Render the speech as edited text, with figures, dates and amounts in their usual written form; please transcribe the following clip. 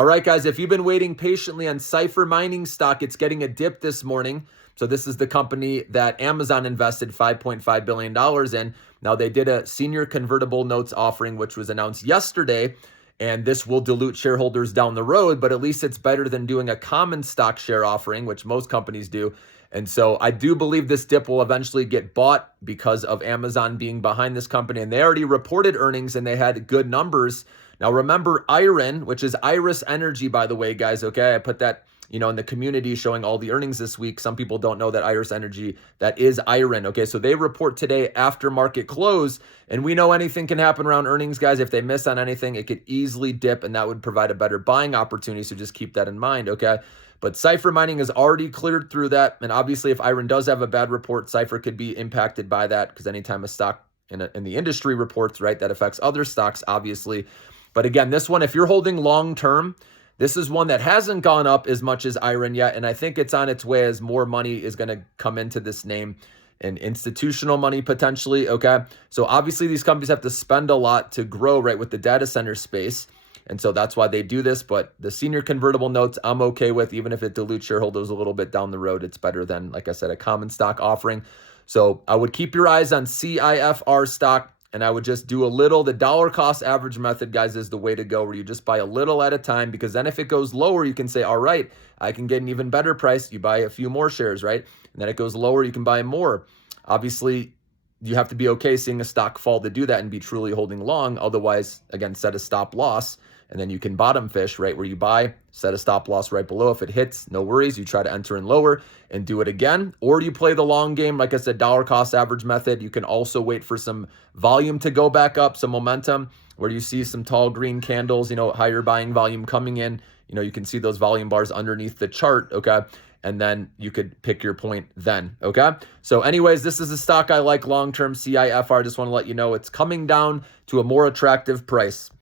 All right, guys, if you've been waiting patiently on CIFR mining stock, it's getting a dip this morning. So this is the company that Amazon invested $5.5 billion in. Now, they did a senior convertible notes offering, which was announced yesterday, and this will dilute shareholders down the road, but at least it's better than doing a common stock share offering, which most companies do. And so I do believe this dip will eventually get bought because of Amazon being behind this company. And they already reported earnings and they had good numbers. Now, remember IREN, which is Iris Energy, by the way, guys, okay? I put that, in the community showing all the earnings this week. Some people don't know that Iris Energy, that is IREN, okay? So they report today after market close, and we know anything can happen around earnings, guys. If they miss on anything, it could easily dip, and that would provide a better buying opportunity, so just keep that in mind, okay? But CIFR mining has already cleared through that, and obviously if IREN does have a bad report, CIFR could be impacted by that, because anytime a stock in the industry reports, right, that affects other stocks, obviously. But again, this one, if you're holding long-term, this is one that hasn't gone up as much as IREN yet, and I think it's on its way as more money is going to come into this name, and institutional money potentially, okay? So obviously these companies have to spend a lot to grow, right, with the data center space, and so that's why they do this. But the senior convertible notes, I'm okay with, even if it dilutes shareholders a little bit down the road. It's better than, like I said, a common stock offering. So I would keep your eyes on CIFR stock, and I would just do a little. The dollar cost average method, guys, is the way to go, where you just buy a little at a time, because then if it goes lower, you can say, all right, I can get an even better price. You buy a few more shares, right? And then it goes lower, you can buy more. Obviously, you have to be okay seeing a stock fall to do that and be truly holding long. Otherwise, again, set a stop loss, and then you can bottom fish, right, where you buy, set a stop loss right below. If it hits, no worries. You try to enter in lower and do it again. Or you play the long game, like I said, dollar cost average method. You can also wait for some volume to go back up, some momentum, where you see some tall green candles, higher buying volume coming in. You can see those volume bars underneath the chart, okay? And then you could pick your point then, okay? So anyways, this is a stock I like long-term, CIFR. I just want to let you know it's coming down to a more attractive price.